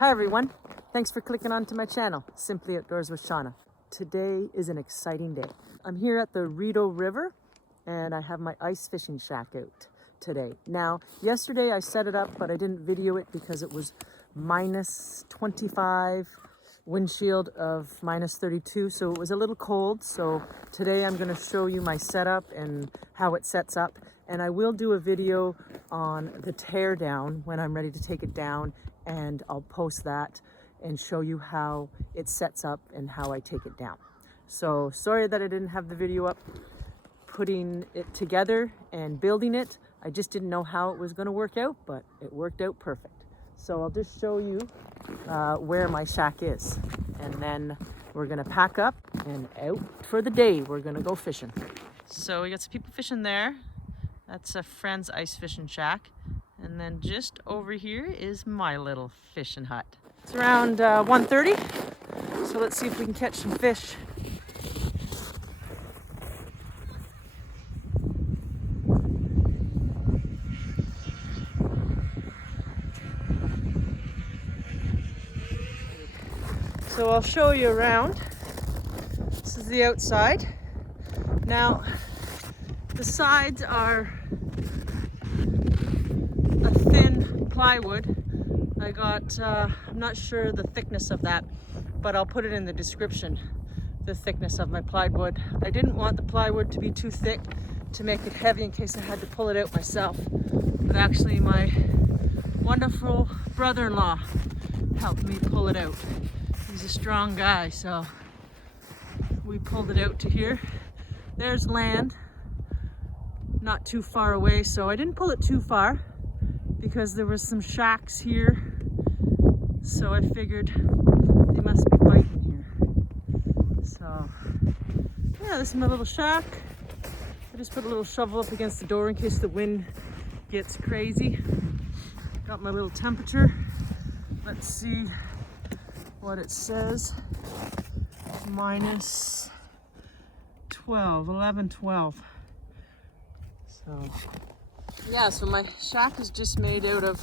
Hi everyone, thanks for clicking onto my channel, Simply Outdoors with Shauna. Today is an exciting day. I'm here at the Rideau River and I have my ice fishing shack out today. Now, yesterday I set it up, but I didn't video it because it was minus 25, windshield of minus 32, so it was a little cold. So today I'm going to show you my setup and how it sets up, and I will do a video on the tear down when I'm ready to take it down, and I'll post that and show you how it sets up and how I take it down. So sorry that I didn't have the video up putting it together and building it. I just didn't know how it was going to work out, but it worked out perfect. So I'll just show you where my shack is, and then we're gonna pack up and out for the day. We're gonna go fishing. So we got some people fishing there. That's a friend's ice fishing shack. And then just over here is my little fishing hut. It's around 1:30, so let's see if we can catch some fish. So I'll show you around. This is the outside. Now, the sides are a thin plywood. I got, I'm not sure the thickness of that, but I'll put it in the description, the thickness of my plywood. I didn't want the plywood to be too thick to make it heavy in case I had to pull it out myself. But actually my wonderful brother-in-law helped me pull it out. He's a strong guy, so we pulled it out to here. There's land, not too far away, so I didn't pull it too far because there was some shacks here, so I figured they must be biting here. So yeah, this is my little shack. I just put a little shovel up against the door in case the wind gets crazy. Got my little temperature. Let's see what it says. Minus 11, 12. So yeah, so my shack is just made out of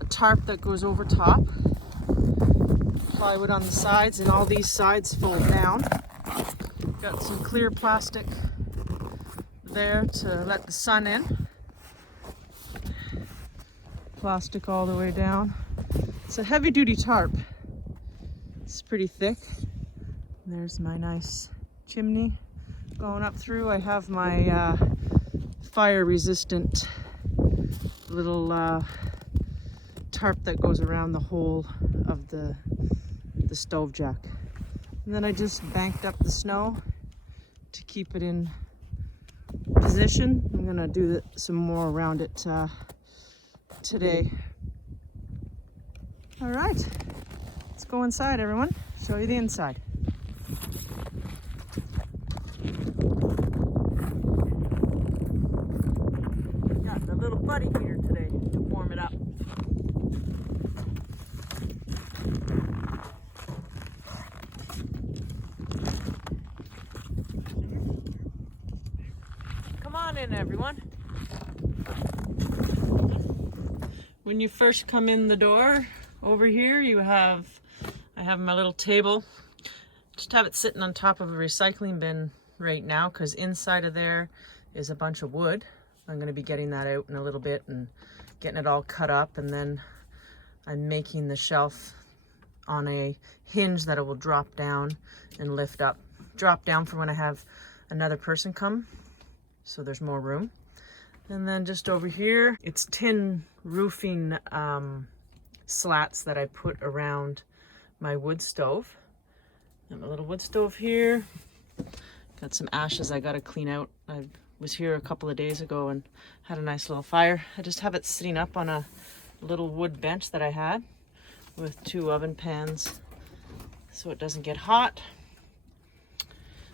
a tarp that goes over top, plywood on the sides, and all these sides fold down. Got some clear plastic there to let the sun in. Plastic all the way down. It's a heavy duty tarp. It's pretty thick. And there's my nice chimney going up through. I have my fire resistant little tarp that goes around the whole of the stove jack. And then I just banked up the snow to keep it in position. I'm gonna do some more around it today. All right. Let's go inside, everyone. Show you the inside. Got the little buddy heater today to warm it up. Come on in, everyone. When you first come in the door, over here I have my little table. Just have it sitting on top of a recycling bin right now because inside of there is a bunch of wood. I'm going to be getting that out in a little bit and getting it all cut up, and then I'm making the shelf on a hinge that it will drop down and lift up. Drop down for when I have another person come, so there's more room. And then just over here, it's tin roofing slats that I put around my wood stove. Got my little wood stove here. Got some ashes I gotta clean out. I was here a couple of days ago and had a nice little fire. I just have it sitting up on a little wood bench that I had with 2 oven pans so it doesn't get hot.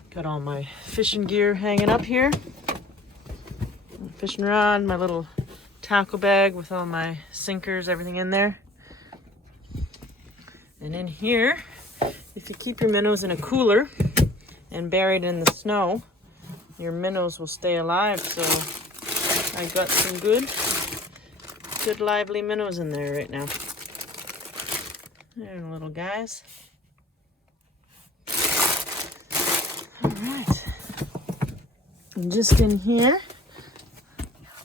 Got all my fishing gear hanging up here. Fishing rod, my little tackle bag with all my sinkers, everything in there. And in here, if you keep your minnows in a cooler and buried in the snow, your minnows will stay alive. So I got some good lively minnows in there right now. There the little guys. All right. And just in here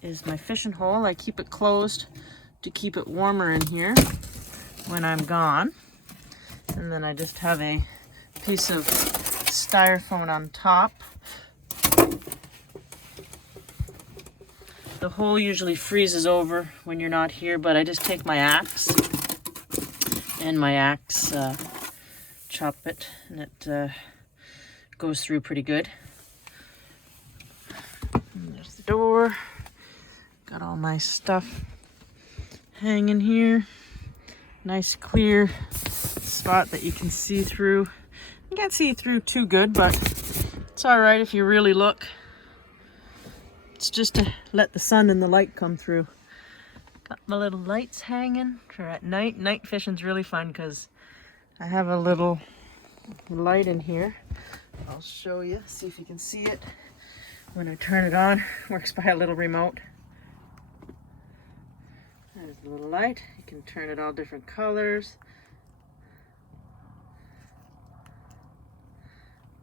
is my fishing hole. I keep it closed to keep it warmer in here when I'm gone. And then I just have a piece of styrofoam on top. The hole usually freezes over when you're not here, but I just take my axe and my axe chop it, and it goes through pretty good. And there's the door. Got all my stuff hanging here. Nice clear spot that you can see through. You can't see through too good, but it's all right if you really look. It's just to let the sun and the light come through. Got my little lights hanging for at night. Night fishing's really fun because I have a little light in here. I'll show you, see if you can see it. When I turn it on, works by a little remote. There's the little light. You can turn it all different colors.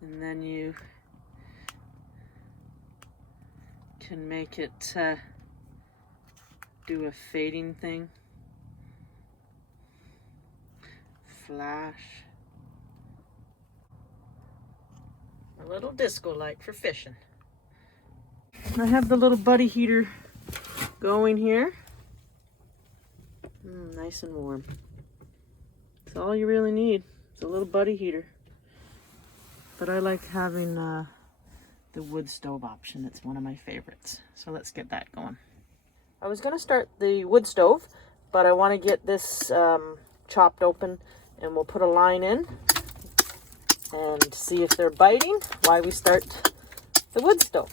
And then you can make it do a fading thing. Flash. A little disco light for fishing. I have the little buddy heater going here. Nice and warm. That's all you really need. It's a little buddy heater. But I like having the wood stove option. It's one of my favorites. So let's get that going. I was going to start the wood stove, but I want to get this chopped open, and we'll put a line in and see if they're biting while we start the wood stove.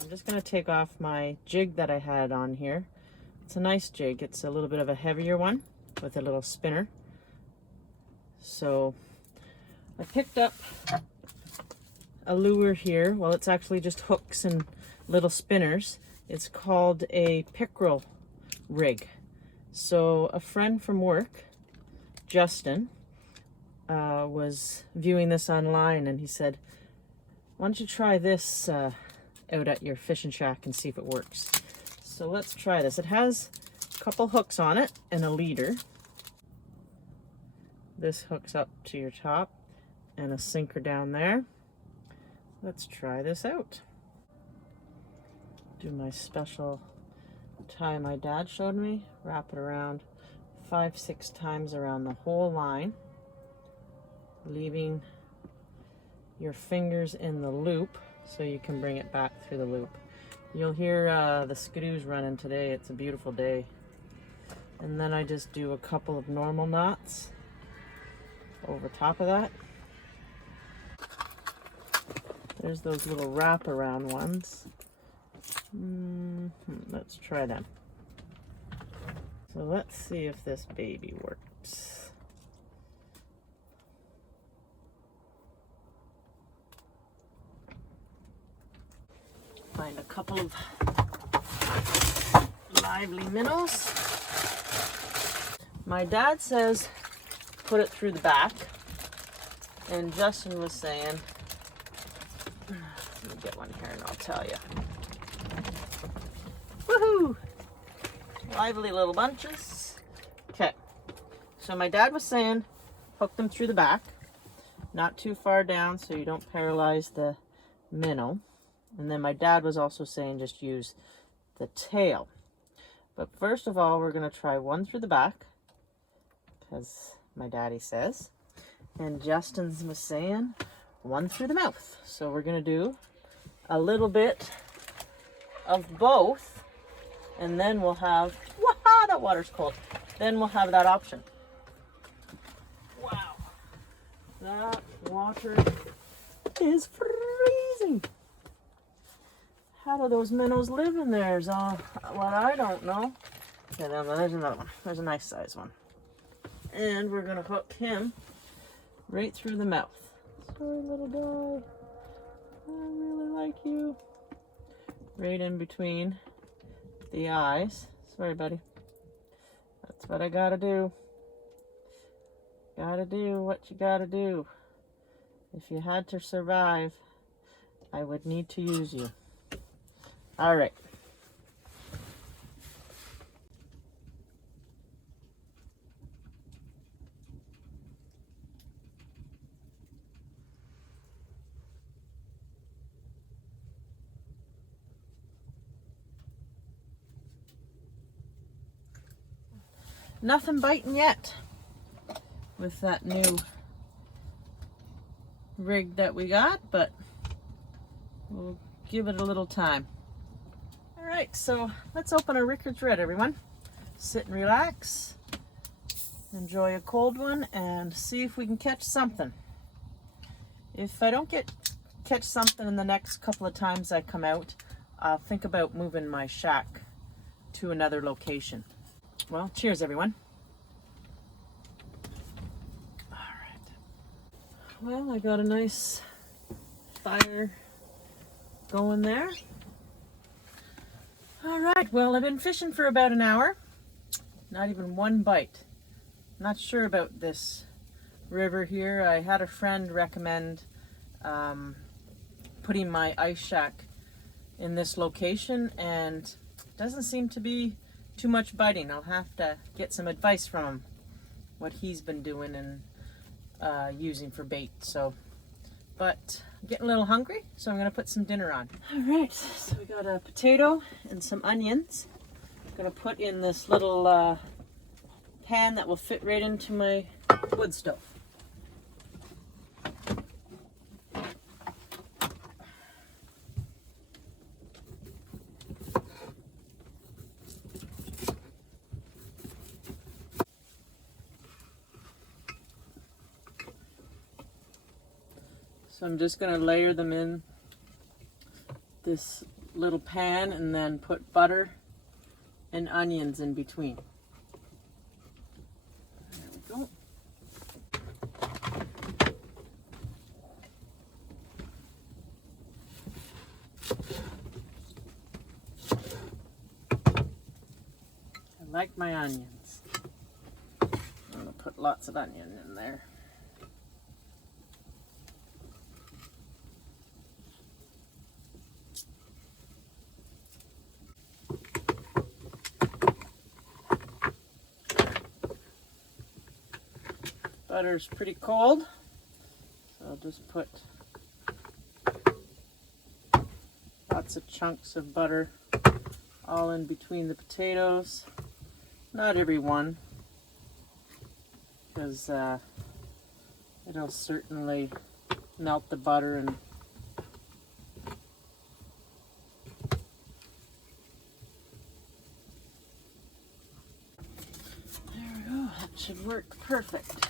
I'm just going to take off my jig that I had on here. It's a nice jig. It's a little bit of a heavier one with a little spinner. So I picked up a lure here. Well, it's actually just hooks and little spinners. It's called a Pickerel Rig. So a friend from work, Justin, was viewing this online, and he said, why don't you try this out at your fishing shack and see if it works. So let's try this. It has a couple hooks on it and a leader. This hooks up to your top and a sinker down there. Let's try this out. Do my special tie my dad showed me. Wrap it around 5-6 times around the whole line, leaving your fingers in the loop so you can bring it back through the loop. You'll hear the skidoos running today. It's a beautiful day. And then I just do a couple of normal knots over top of that. There's those little wraparound ones. Let's try them. So let's see if this baby works. Find a couple of lively minnows. My dad says put it through the back, and Justin was saying, let me get one here and I'll tell you. Woohoo! Lively little bunches. Okay, so my dad was saying hook them through the back, not too far down so you don't paralyze the minnow. And then my dad was also saying just use the tail. But first of all, we're going to try one through the back, because my daddy says. And Justin's was saying one through the mouth. So we're going to do a little bit of both. And then we'll have, wow, that water's cold. Then we'll have that option. Wow. That water is freezing. How do those minnows live in there is all what I don't know. Okay, now there's another one. There's a nice size one. And we're gonna hook him right through the mouth. Sorry, little guy. I really like you. Right in between the eyes. Sorry, buddy. That's what I gotta do. Gotta do what you gotta do. If you had to survive, I would need to use you. All right. Nothing biting yet with that new rig that we got, but we'll give it a little time. All right, so let's open a Rickard's Red, everyone. Sit and relax, enjoy a cold one, and see if we can catch something. If I don't catch something in the next couple of times I come out, I'll think about moving my shack to another location. Well, cheers, everyone. All right. Well, I got a nice fire going there. All right, well, I've been fishing for about an hour. Not even one bite. Not sure about this river here. I had a friend recommend putting my ice shack in this location, and it doesn't seem to be too much biting. I'll have to get some advice from him, what he's been doing and using for bait. So, but I'm getting a little hungry, so I'm gonna put some dinner on. All right, so we got a potato and some onions. I'm gonna put in this little pan that will fit right into my wood stove. So I'm just going to layer them in this little pan and then put butter and onions in between. There we go. I like my onions. I'm going to put lots of onion in there. Butter's pretty cold, so I'll just put lots of chunks of butter all in between the potatoes. Not every one, because it'll certainly melt the butter and there we go. That should work perfect.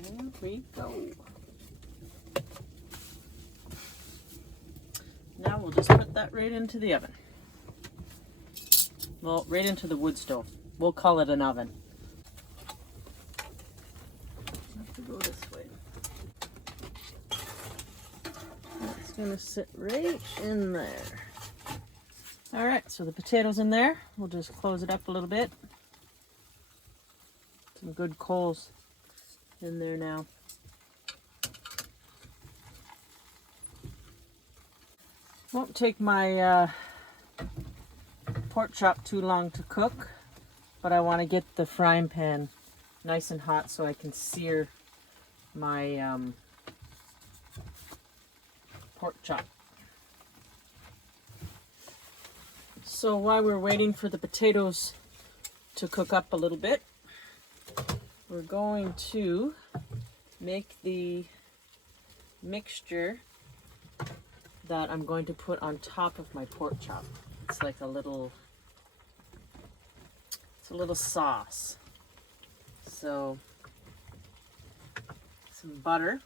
There we go. Now we'll just put that right into the oven. Well, right into the wood stove. We'll call it an oven. Have to go this way. That's gonna sit right in there. All right, so the potatoes in there. We'll just close it up a little bit. Some good coals in there now. Won't take my pork chop too long to cook, but I want to get the frying pan nice and hot so I can sear my pork chop. So while we're waiting for the potatoes to cook up a little bit, we're going to make the mixture that I'm going to put on top of my pork chop. It's like a little sauce. So some butter,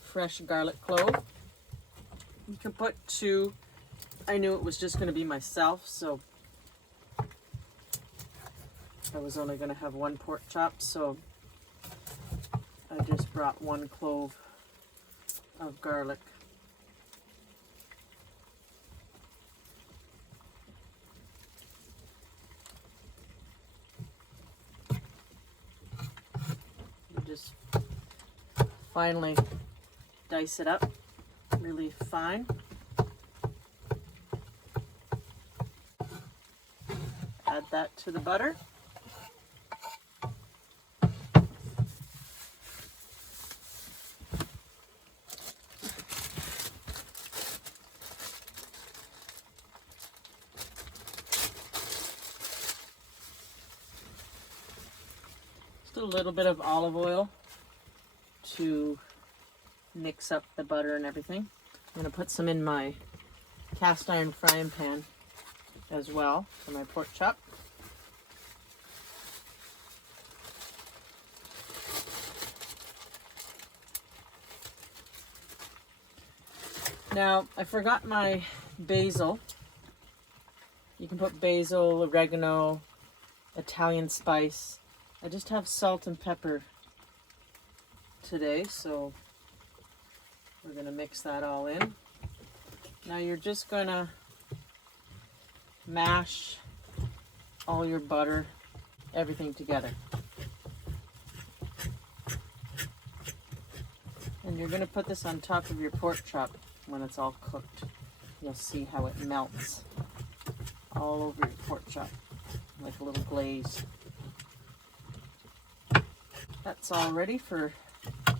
fresh garlic clove. You can put 2. I knew it was just going to be myself, so I was only going to have 1 pork chop, so I just brought 1 clove of garlic. You just finally dice it up really fine. Add that to the butter. Just a little bit of olive oil to mix up the butter and everything. I'm going to put some in my cast iron frying pan as well for my pork chop. Now, I forgot my basil. You can put basil, oregano, Italian spice. I just have salt and pepper today, so we're going to mix that all in. Now you're just going to mash all your butter, everything together. And you're going to put this on top of your pork chop when it's all cooked. You'll see how it melts all over your pork chop like a little glaze. That's all ready for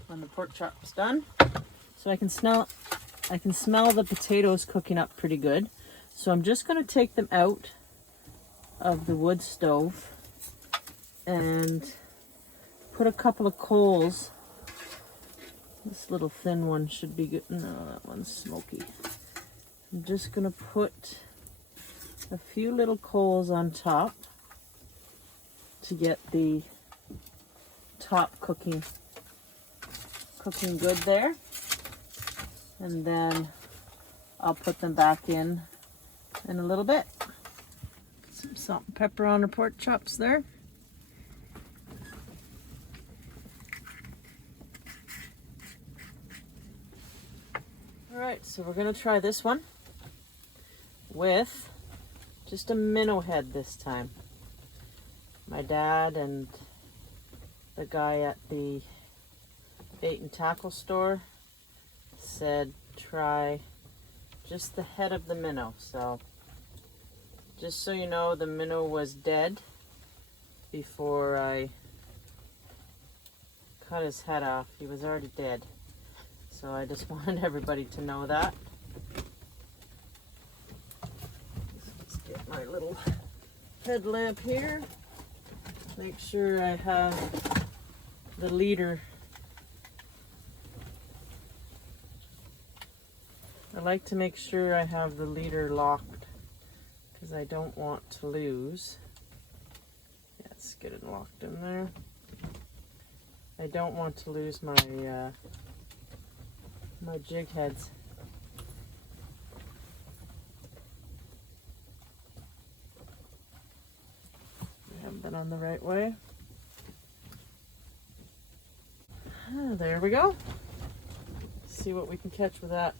when the pork chop's done. So I can smell the potatoes cooking up pretty good. So I'm just going to take them out of the wood stove and put a couple of coals. This little thin one should be good. No, that one's smoky. I'm just going to put a few little coals on top to get the top cooking good there. And then I'll put them back in a little bit. Some salt and pepper on the pork chops there. All right, so we're gonna try this one with just a minnow head this time. My dad and the guy at the bait and tackle store said try just the head of the minnow. So just so you know, the minnow was dead before I cut his head off. He was already dead. So I just wanted everybody to know that. Let's get my little headlamp here. Make sure I have the leader. I like to make sure I have the leader locked because I don't want to lose. Yeah, let's get it locked in there. I don't want to lose my my jig heads. I haven't been on the right way. There we go. Let's see what we can catch with that.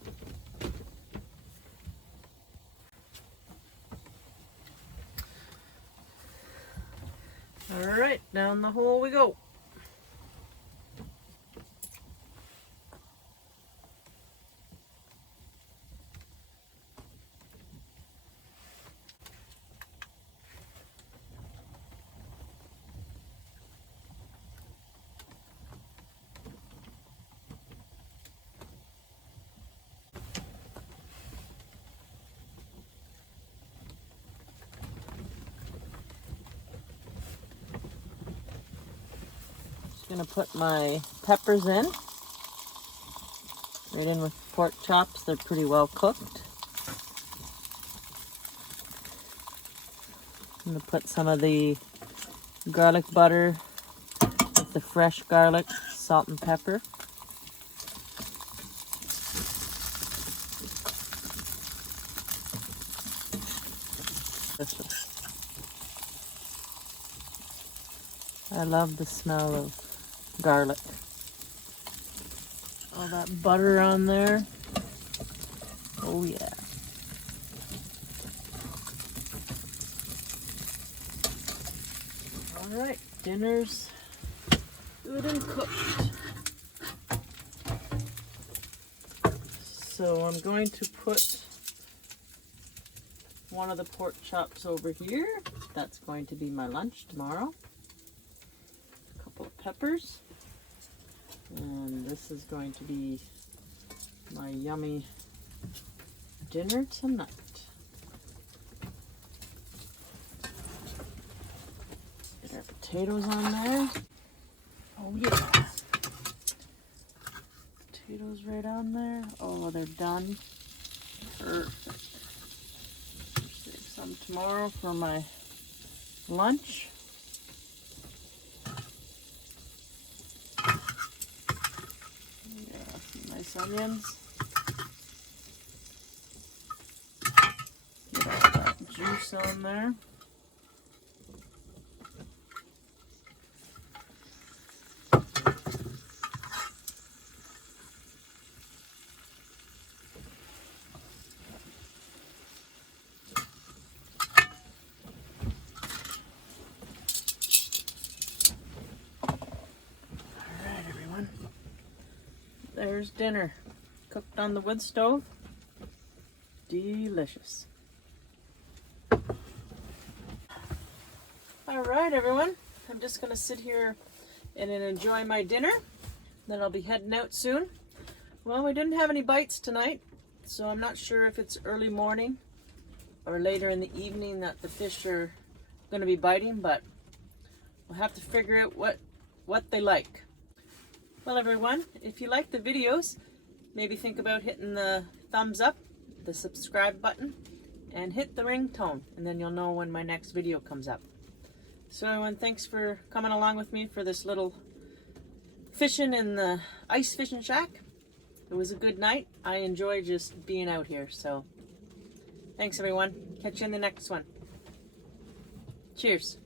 All right, down the hole we go. Gonna put my peppers in, right in with pork chops. They're pretty well cooked. I'm gonna put some of the garlic butter with the fresh garlic, salt and pepper. I love the smell of garlic. All that butter on there. Oh yeah. All right, dinner's good and cooked. So I'm going to put one of the pork chops over here. That's going to be my lunch tomorrow. A couple of peppers. And this is going to be my yummy dinner tonight. Get our potatoes on there. Oh yeah. Potatoes right on there. Oh, they're done. Perfect. Save some tomorrow for my lunch. Yeah, some nice onions. Get all that juice on there. There's dinner, cooked on the wood stove. Delicious. All right, everyone. I'm just gonna sit here and enjoy my dinner. Then I'll be heading out soon. Well, we didn't have any bites tonight, so I'm not sure if it's early morning or later in the evening that the fish are gonna be biting, but we'll have to figure out what they like. Well, everyone, if you like the videos, maybe think about hitting the thumbs up, the subscribe button, and hit the ringtone, and then you'll know when my next video comes up. So everyone, thanks for coming along with me for this little fishing in the ice fishing shack. It was a good night. I enjoy just being out here, so thanks everyone. Catch you in the next one. Cheers.